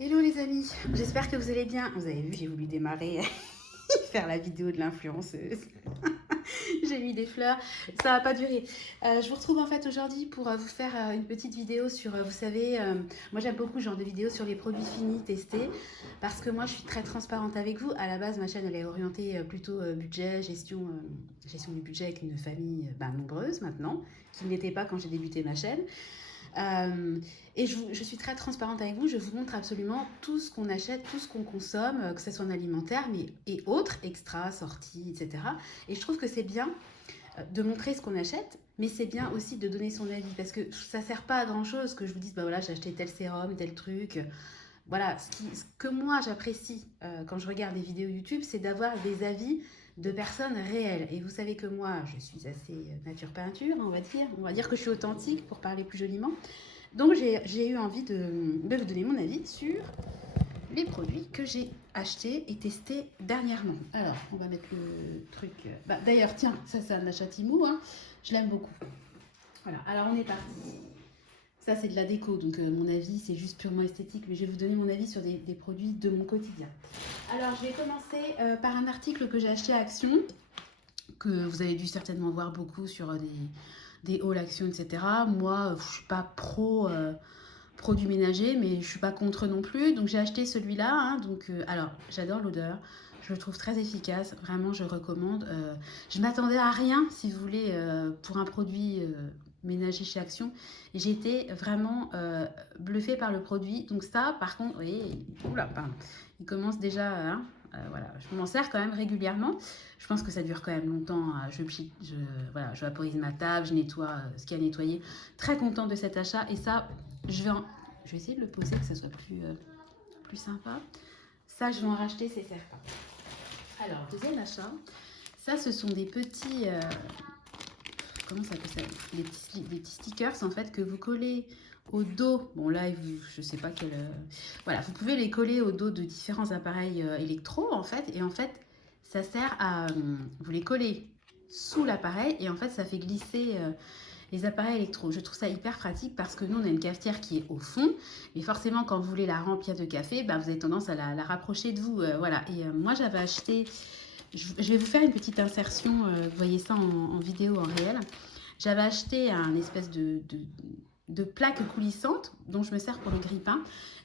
Hello les amis, j'espère que vous allez bien. Vous avez vu, j'ai voulu démarrer, faire la vidéo de l'influenceuse. J'ai mis des fleurs, ça va pas durer. Je vous retrouve en fait aujourd'hui pour vous faire une petite vidéo sur, vous savez, moi j'aime beaucoup ce genre de vidéos sur les produits finis testés parce que moi je suis très transparente avec vous. À la base, ma chaîne elle est orientée plutôt budget, gestion du budget avec une famille nombreuse maintenant, qui ne l'était pas quand j'ai débuté ma chaîne. Euh, et je suis très transparente avec vous, je vous montre absolument tout ce qu'on achète, tout ce qu'on consomme, que ce soit en alimentaire mais, et autres, extras, sorties, etc. Et je trouve que c'est bien de montrer ce qu'on achète, mais c'est bien aussi de donner son avis, parce que ça ne sert pas à grand chose que je vous dise, bah voilà, j'ai acheté tel sérum, tel truc. Voilà, ce que moi j'apprécie quand je regarde des vidéos YouTube, c'est d'avoir des avis de personnes réelles. Et vous savez que moi, je suis assez nature peinture, on va dire que je suis authentique pour parler plus joliment. Donc j'ai eu envie de vous donner mon avis sur les produits que j'ai achetés et testés dernièrement. Alors, on va mettre le truc. D'ailleurs, tiens, ça c'est un achat Temu, hein. Je l'aime beaucoup. Voilà, alors on est parti. Ça c'est de la déco, donc mon avis c'est juste purement esthétique, mais je vais vous donner mon avis sur des produits de mon quotidien. Alors je vais commencer par un article que j'ai acheté à Action, que vous avez dû certainement voir beaucoup sur des hauls Action, etc. Moi, je ne suis pas produits ménagers, mais je ne suis pas contre non plus. Donc j'ai acheté celui-là. Hein, alors, j'adore l'odeur. Je le trouve très efficace. Vraiment, je recommande. Je m'attendais à rien, si vous voulez, pour un produit ménager chez Action. Et j'ai été vraiment bluffée par le produit. Donc ça, par contre, oui, oula, pardon. Il commence déjà, hein, voilà, je m'en sers quand même régulièrement. Je pense que ça dure quand même longtemps. Voilà, je vaporise ma table, je nettoie ce qu'il y a à nettoyer. Très contente de cet achat. Et ça, je vais essayer de le poser que ça soit plus sympa. Ça, je vais en racheter, c'est certain. Alors, deuxième achat. Ça, ce sont des petits... comment ça s'appelle ça, des petits stickers, en fait, que vous collez au dos. Bon, là, je sais pas quel... voilà, vous pouvez les coller au dos de différents appareils électro, en fait. Et en fait, ça sert à... vous les collez sous l'appareil et en fait, ça fait glisser... les appareils électro. Je trouve ça hyper pratique parce que nous, on a une cafetière qui est au fond. Et forcément, quand vous voulez la remplir de café, vous avez tendance à la rapprocher de vous. Voilà. Et moi, j'avais acheté... Je vais vous faire une petite insertion. Vous voyez ça en vidéo, en réel. J'avais acheté un espèce de plaque coulissante dont je me sers pour le grille-pain.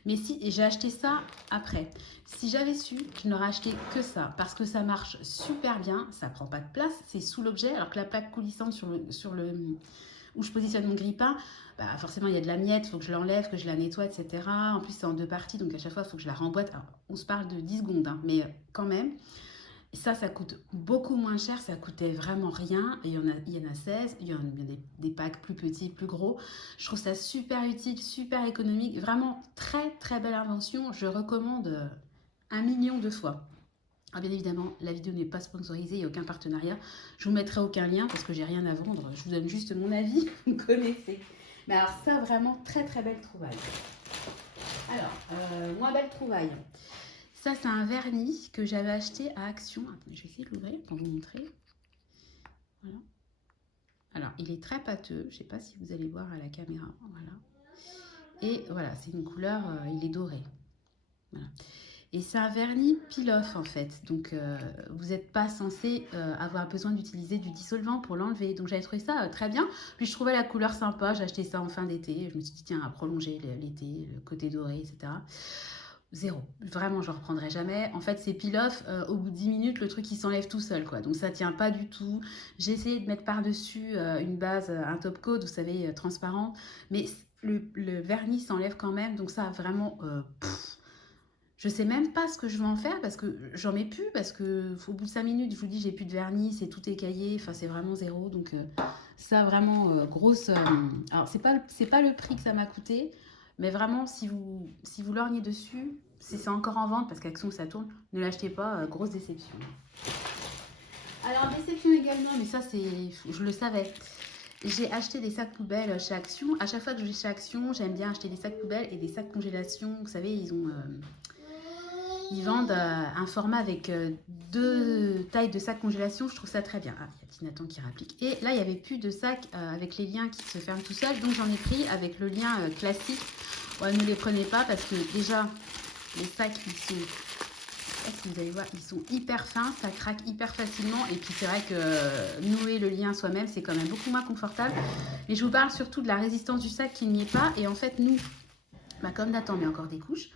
Mais si j'ai acheté ça après. Si j'avais su, je n'aurais acheté que ça parce que ça marche super bien. Ça prend pas de place. C'est sous l'objet alors que la plaque coulissante sur le où je positionne mon grille-pain, forcément il y a de la miette, il faut que je l'enlève, que je la nettoie, etc. En plus c'est en deux parties, donc à chaque fois il faut que je la remboîte. Alors, on se parle de 10 secondes, hein, mais quand même. Ça coûte beaucoup moins cher, ça coûtait vraiment rien. Il y en a 16, il y en a des packs plus petits, plus gros. Je trouve ça super utile, super économique, vraiment très très belle invention. Je recommande 1 million de fois. Ah, bien évidemment, la vidéo n'est pas sponsorisée, il n'y a aucun partenariat. Je vous mettrai aucun lien parce que j'ai rien à vendre. Je vous donne juste mon avis, vous me connaissez. Mais alors ça, vraiment, très très belle trouvaille. Alors, moins belle trouvaille. Ça, c'est un vernis que j'avais acheté à Action. Attendez, je vais essayer de l'ouvrir pour vous montrer. Voilà. Alors, il est très pâteux. Je ne sais pas si vous allez voir à la caméra. Voilà. Et voilà, c'est une couleur, il est doré. Voilà. Et c'est un vernis peel-off en fait. Donc vous n'êtes pas censé avoir besoin d'utiliser du dissolvant pour l'enlever. Donc j'avais trouvé ça très bien. Puis je trouvais la couleur sympa. J'ai acheté ça en fin d'été. Je me suis dit tiens, à prolonger l'été, le côté doré, etc. Zéro. Vraiment, je ne reprendrai jamais. En fait, c'est peel-off. Au bout de 10 minutes, le truc il s'enlève tout seul. Quoi. Donc ça tient pas du tout. J'ai essayé de mettre par-dessus une base, un top coat, vous savez, transparent. Mais le vernis s'enlève quand même. Donc ça, vraiment... je sais même pas ce que je vais en faire parce que j'en mets plus, parce que au bout de 5 minutes, je vous dis, j'ai plus de vernis, c'est tout écaillé, enfin c'est vraiment zéro. Donc ça vraiment grosse... alors c'est pas le prix que ça m'a coûté, mais vraiment si vous lorgnez dessus, si c'est encore en vente, parce qu'Action ça tourne, ne l'achetez pas, grosse déception. Alors déception également, mais ça je le savais. J'ai acheté des sacs poubelles chez Action. À chaque fois que je vais chez Action, j'aime bien acheter des sacs poubelles et des sacs congélation. Vous savez, ils vendent un format avec 2 tailles de sacs congélation. Je trouve ça très bien. Ah, il y a petit Nathan qui rapplique. Et là, il n'y avait plus de sacs avec les liens qui se ferment tout seuls. Donc, j'en ai pris avec le lien classique. Ouais, ne les prenez pas parce que déjà, Les sacs, ils sont, je sais pas si vous allez voir, ils sont hyper fins, ça craque hyper facilement. Et puis c'est vrai que nouer le lien soi-même, c'est quand même beaucoup moins confortable. Mais je vous parle surtout de la résistance du sac qui n'y est pas. Et en fait, nous, comme Nathan met encore des couches,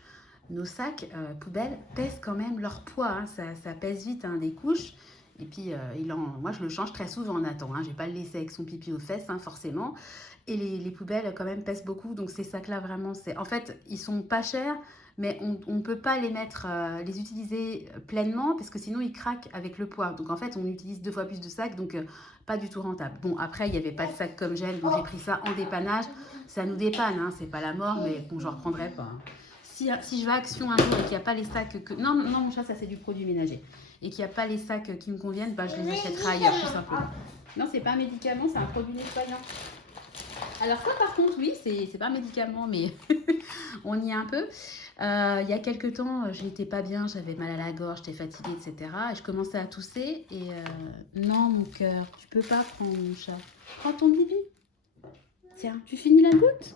nos sacs poubelles pèsent quand même leur poids. Hein. Ça pèse vite des couches. Et puis, moi, je le change très souvent, Nathan. Hein. Je ne vais pas le laisser avec son pipi aux fesses, forcément. Et les poubelles, quand même, pèsent beaucoup. Donc, ces sacs-là, vraiment, en fait, ils sont pas chers, mais on ne peut pas les utiliser pleinement parce que sinon, ils craquent avec le poids. Donc, en fait, on utilise 2 fois plus de sacs, donc pas du tout rentable. Bon, après, il n'y avait pas de sac comme gel, donc j'ai pris ça en dépannage. Ça nous dépanne, c'est pas la mort, mais bon, j'en reprendrai pas. Si je vais à Action un jour et qu'il n'y a pas les sacs que... Non, mon chat, ça c'est du produit ménager. Et qu'il n'y a pas les sacs qui me conviennent, je les achèterai ailleurs, tout simplement. Non, c'est pas un médicament, c'est un produit nettoyant. Alors ça, par contre, oui, c'est pas un médicament, mais on y est un peu. Il y a quelques temps, je n'étais pas bien, j'avais mal à la gorge, j'étais fatiguée, etc. Et je commençais à tousser. Et non, mon cœur, tu peux pas prendre mon chat. Prends ton bibi. Tiens, tu finis la goutte.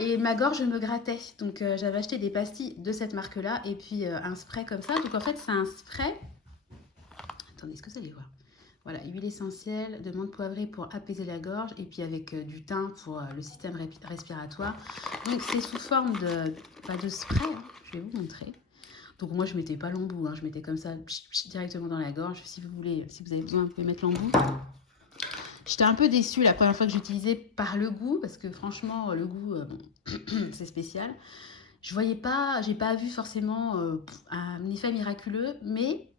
Et ma gorge me grattait, donc j'avais acheté des pastilles de cette marque-là et puis un spray comme ça. Donc en fait, c'est un spray. Attendez, est-ce que vous allez voir? Voilà, huile essentielle de menthe poivrée pour apaiser la gorge et puis avec du thym pour le système respiratoire. Donc c'est sous forme de spray, je vais vous montrer. Donc moi, je mettais pas l'embout, je mettais comme ça directement dans la gorge. Si vous voulez, si vous avez besoin, vous pouvez mettre l'embout. J'étais un peu déçue la première fois que j'utilisais par le goût, parce que franchement, le goût, c'est spécial. Je voyais pas, j'ai pas vu forcément un effet miraculeux, mais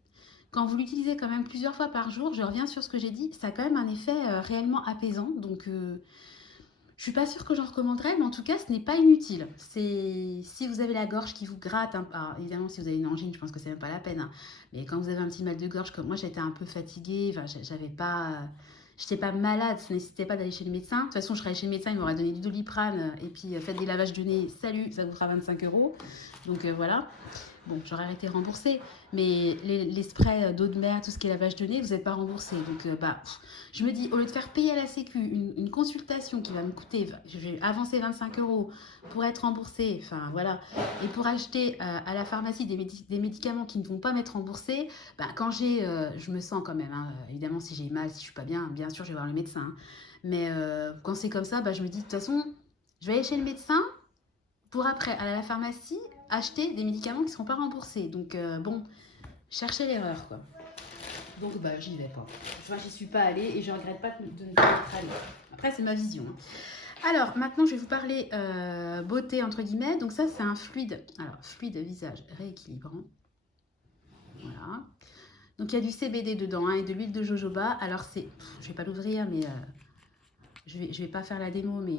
quand vous l'utilisez quand même plusieurs fois par jour, je reviens sur ce que j'ai dit, ça a quand même un effet réellement apaisant. Donc, je suis pas sûre que j'en recommanderais, mais en tout cas, ce n'est pas inutile. Si vous avez la gorge qui vous gratte, alors, évidemment, si vous avez une angine, je pense que c'est même pas la peine. Mais quand vous avez un petit mal de gorge, comme moi, j'étais un peu fatiguée, j'avais pas... J'étais pas malade, ça nécessitait pas d'aller chez le médecin. De toute façon, je serais allée chez le médecin, il m'aurait donné du Doliprane et puis faites des lavages de nez, salut, ça vous fera 25 €. Donc voilà. Bon, j'aurais été remboursée, mais les sprays d'eau de mer, tout ce qui est lavage de nez, vous n'êtes pas remboursé. Donc, je me dis, au lieu de faire payer à la Sécu une consultation qui va me coûter, je vais avancer 25 € pour être remboursée, enfin voilà, et pour acheter à la pharmacie des médicaments qui ne vont pas m'être remboursés, quand je me sens quand même, évidemment, si j'ai mal, si je suis pas bien, bien sûr, je vais voir le médecin. Mais quand c'est comme ça, je me dis, de toute façon, je vais aller chez le médecin pour après, aller à la pharmacie, acheter des médicaments qui ne seront pas remboursés. Donc, bon, chercher l'erreur, quoi. Donc, j'y vais pas. Enfin, j'y suis pas allée et je regrette pas de ne pas être allée. Après, c'est ma vision. Alors, maintenant, je vais vous parler beauté, entre guillemets. Donc, ça, c'est un fluide. Alors, fluide visage rééquilibrant. Voilà. Donc, il y a du CBD dedans et de l'huile de jojoba. Alors, je vais pas l'ouvrir, mais... je vais pas faire la démo, mais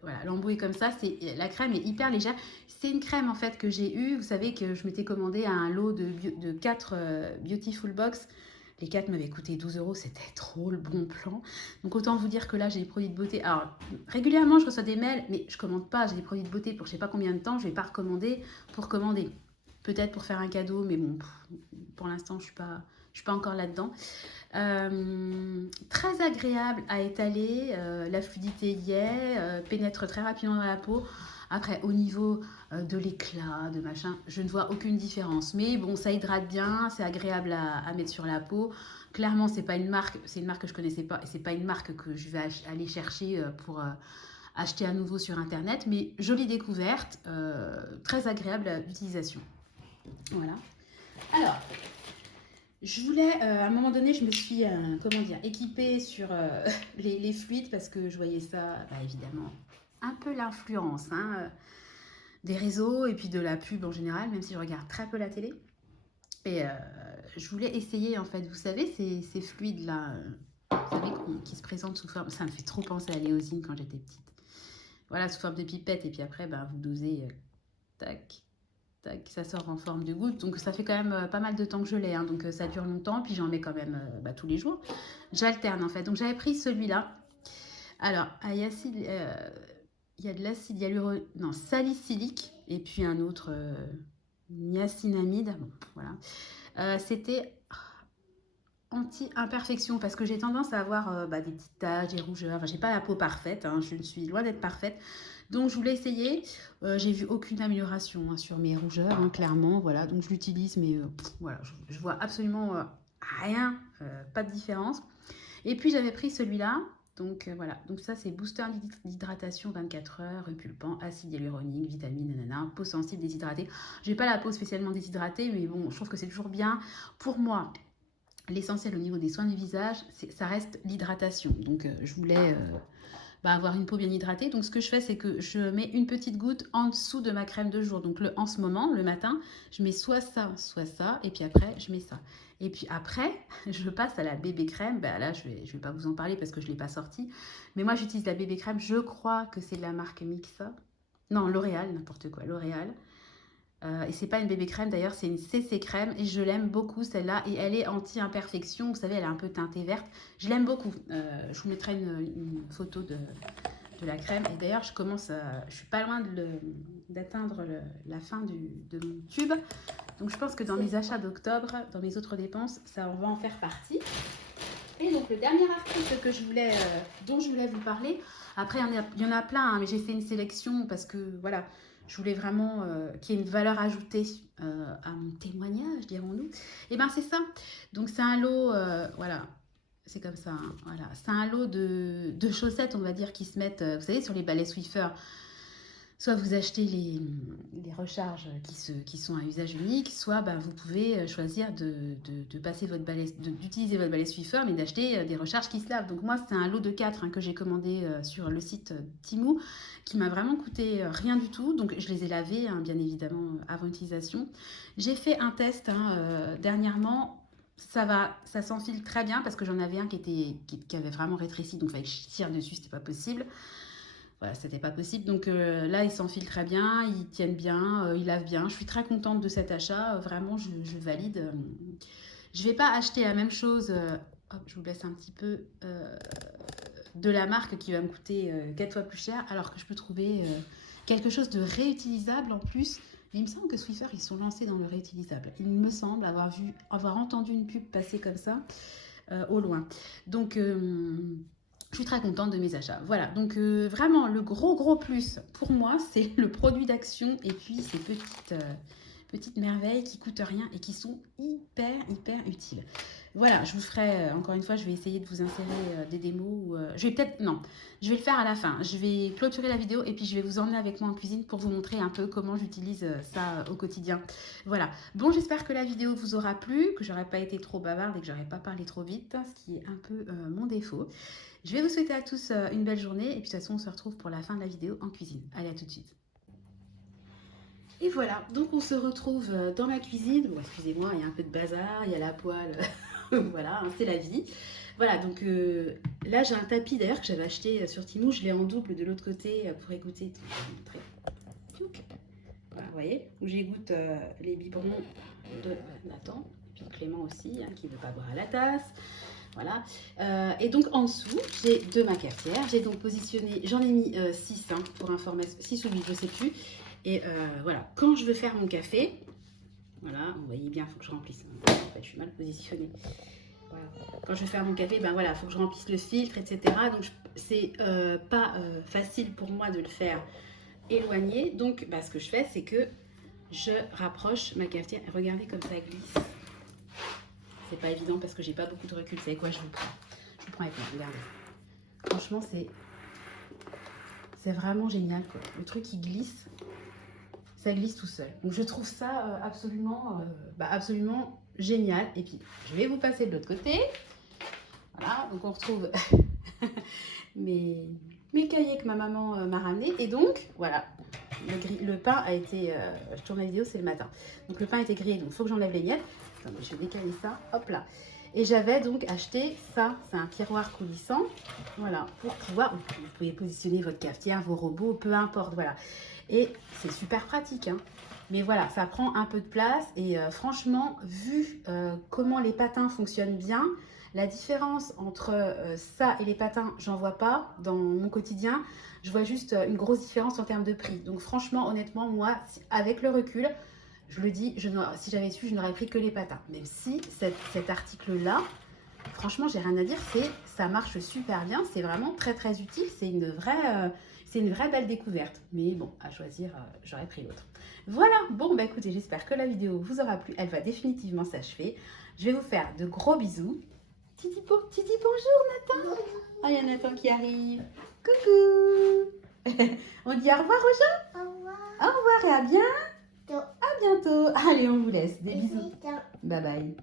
voilà, l'embout est comme ça. La crème est hyper légère. C'est une crème en fait que j'ai eue. Vous savez que je m'étais commandé un lot de 4 Beautiful Box. Les 4 m'avaient coûté 12 €. C'était trop le bon plan. Donc autant vous dire que là, j'ai des produits de beauté. Alors régulièrement, je reçois des mails, mais je commande pas. J'ai des produits de beauté pour je sais pas combien de temps. Je vais pas recommander pour commander. Peut-être pour faire un cadeau, mais bon, pour l'instant, je suis pas encore là-dedans. Très agréable à étaler, la fluidité y est, pénètre très rapidement dans la peau. Après, au niveau de l'éclat, de machin, je ne vois aucune différence. Mais bon, ça hydrate bien, c'est agréable à mettre sur la peau. Clairement, c'est pas une marque, c'est une marque que je connaissais pas, et c'est pas une marque que je vais aller chercher pour acheter à nouveau sur internet. Mais jolie découverte, très agréable d'utilisation. Voilà. Alors, je voulais, à un moment donné, je me suis, équipée sur les fluides parce que je voyais ça, évidemment, un peu l'influence des réseaux et puis de la pub en général, même si je regarde très peu la télé. Et je voulais essayer, en fait, vous savez, ces fluides-là, vous savez, qui se présentent sous forme, ça me fait trop penser à l'éosine quand j'étais petite. Voilà, sous forme de pipette, et puis après, vous dosez, tac, tac, ça sort en forme de goutte. Donc ça fait quand même pas mal de temps que je l'ai, donc ça dure longtemps, puis j'en mets quand même tous les jours. J'alterne en fait. Donc j'avais pris celui-là. Alors, il y a de l'acide salicylique, et puis un autre niacinamide. Bon, voilà. C'était anti-imperfection parce que j'ai tendance à avoir des petites taches, des rougeurs. Enfin, j'ai pas la peau parfaite, je ne suis loin d'être parfaite. Donc je voulais essayer, j'ai vu aucune amélioration hein, sur mes rougeurs, hein, clairement, voilà, donc je l'utilise, mais voilà, je vois absolument rien, pas de différence. Et puis j'avais pris celui-là, donc voilà, donc ça c'est booster d'hydratation 24 heures, repulpant, acide hyaluronique, vitamine, nanana, peau sensible déshydratée. J'ai pas la peau spécialement déshydratée, mais bon, je trouve que c'est toujours bien. Pour moi, l'essentiel au niveau des soins du visage, ça reste l'hydratation. Donc je voulais avoir une peau bien hydratée. Donc ce que je fais, c'est que je mets une petite goutte en dessous de ma crème de jour. Donc en ce moment, le matin, je mets soit ça, et puis après, je mets ça. Et puis après, je passe à la bébé crème. Ben là, je vais pas vous en parler parce que je ne l'ai pas sortie. Mais moi, j'utilise la bébé crème. Je crois que c'est de la marque Mixa. Non, L'Oréal, n'importe quoi, L'Oréal. Et c'est pas une bébé crème d'ailleurs, c'est une CC crème et je l'aime beaucoup celle-là et elle est anti-imperfection, vous savez elle est un peu teintée verte, je l'aime beaucoup. Je vous mettrai une photo de la crème et d'ailleurs je suis pas loin d'atteindre la fin de mon tube, donc je pense que dans mes achats d'octobre, dans mes autres dépenses, ça va en faire partie. Et donc le dernier article que dont je voulais vous parler, après il y en a plein, hein, mais j'ai fait une sélection parce que voilà, je voulais vraiment qu'il y ait une valeur ajoutée à mon témoignage, dirons-nous. Et bien c'est ça, donc c'est un lot, voilà, c'est comme ça, hein, voilà. C'est un lot de chaussettes, on va dire, qui se mettent, vous savez, sur les balais Swiffer. Soit vous achetez les recharges qui sont à usage unique, soit vous pouvez choisir d'utiliser votre balai Swiffer, mais d'acheter des recharges qui se lavent. Donc moi, c'est un lot de 4 hein, que j'ai commandé sur le site Temu, qui m'a vraiment coûté rien du tout. Donc je les ai lavés, hein, bien évidemment, avant utilisation. J'ai fait un test hein, dernièrement. Ça s'enfile très bien parce que j'en avais un qui avait vraiment rétréci, donc il fallait que je tire dessus, c'était pas possible. Voilà, c'était pas possible. Donc là, ils s'enfilent très bien, ils tiennent bien, ils lavent bien. Je suis très contente de cet achat. Vraiment, je valide. Je vais pas acheter la même chose. Hop, je vous baisse un petit peu. De la marque qui va me coûter 4 fois plus cher, alors que je peux trouver quelque chose de réutilisable en plus. Mais il me semble que Swiffer, ils sont lancés dans le réutilisable. Il me semble avoir entendu une pub passer comme ça au loin. Donc je suis très contente de mes achats. Voilà, donc vraiment le gros plus pour moi, c'est le produit d'action et puis ces petites merveilles qui coûtent rien et qui sont hyper utiles. Voilà, je vous ferai, encore une fois, je vais essayer de vous insérer des démos. Je vais le faire à la fin. Je vais clôturer la vidéo et puis je vais vous emmener avec moi en cuisine pour vous montrer un peu comment j'utilise ça au quotidien. Voilà, bon, j'espère que la vidéo vous aura plu, que j'aurais pas été trop bavarde et que j'aurais pas parlé trop vite, ce qui est un peu mon défaut. Je vais vous souhaiter à tous une belle journée et puis de toute façon on se retrouve pour la fin de la vidéo en cuisine. Allez, à tout de suite. Et voilà, donc on se retrouve dans la cuisine. Bon, excusez-moi, il y a un peu de bazar, il y a la poêle, voilà, hein, c'est la vie. Voilà, donc là j'ai un tapis d'ailleurs que j'avais acheté sur Temu, je l'ai en double de l'autre côté pour écouter. Voilà, vous voyez, où j'égoutte les biberons de Nathan, et puis Clément aussi, hein, qui ne veut pas boire à la tasse. Voilà, et donc en dessous, j'ai de ma cafetière. J'ai donc positionné, j'en ai mis 6 hein, pour information, 6 ou 8, je sais plus. Et voilà, quand je veux faire mon café, voilà, vous voyez bien, il faut que je remplisse. En fait, je suis mal positionnée. Voilà. Quand je veux faire mon café, voilà, il faut que je remplisse le filtre, etc. Donc c'est pas facile pour moi de le faire éloigné. Donc ce que je fais, c'est que je rapproche ma cafetière. Et regardez comme ça glisse. C'est pas évident parce que j'ai pas beaucoup de recul. Vous savez quoi, je vous prends avec moi, regardez. Franchement, c'est vraiment génial, quoi. Le truc qui glisse, ça glisse tout seul. Donc je trouve ça absolument génial. Et puis, je vais vous passer de l'autre côté. Voilà, donc on retrouve mes cahiers que ma maman m'a ramenés. Et donc, voilà, le pain a été... je tourne la vidéo, c'est le matin. Donc le pain a été grillé, donc il faut que j'enlève les miettes. Attendez, je vais décaler ça, hop là. Et j'avais donc acheté ça, c'est un tiroir coulissant, voilà, pour pouvoir, vous pouvez positionner votre cafetière, vos robots, peu importe, voilà. Et c'est super pratique, hein. Mais voilà, ça prend un peu de place et franchement, vu comment les patins fonctionnent bien, la différence entre ça et les patins, j'en vois pas dans mon quotidien. Je vois juste une grosse différence en termes de prix. Donc franchement, honnêtement, moi, avec le recul, je le dis, si j'avais su, je n'aurais pris que les patins. Même si cet article-là, franchement, j'ai rien à dire. Ça marche super bien. C'est vraiment très utile. C'est une vraie belle découverte. Mais bon, à choisir, j'aurais pris l'autre. Voilà, bon, bah écoutez, j'espère que la vidéo vous aura plu. Elle va définitivement s'achever. Je vais vous faire de gros bisous. Tu dis bonjour, Nathan. Ah, il y a Nathan qui arrive. Coucou. On dit au revoir aux gens. Au revoir. Au revoir et à bientôt. À bientôt. Allez, on vous laisse. Des bisous. Bye bye.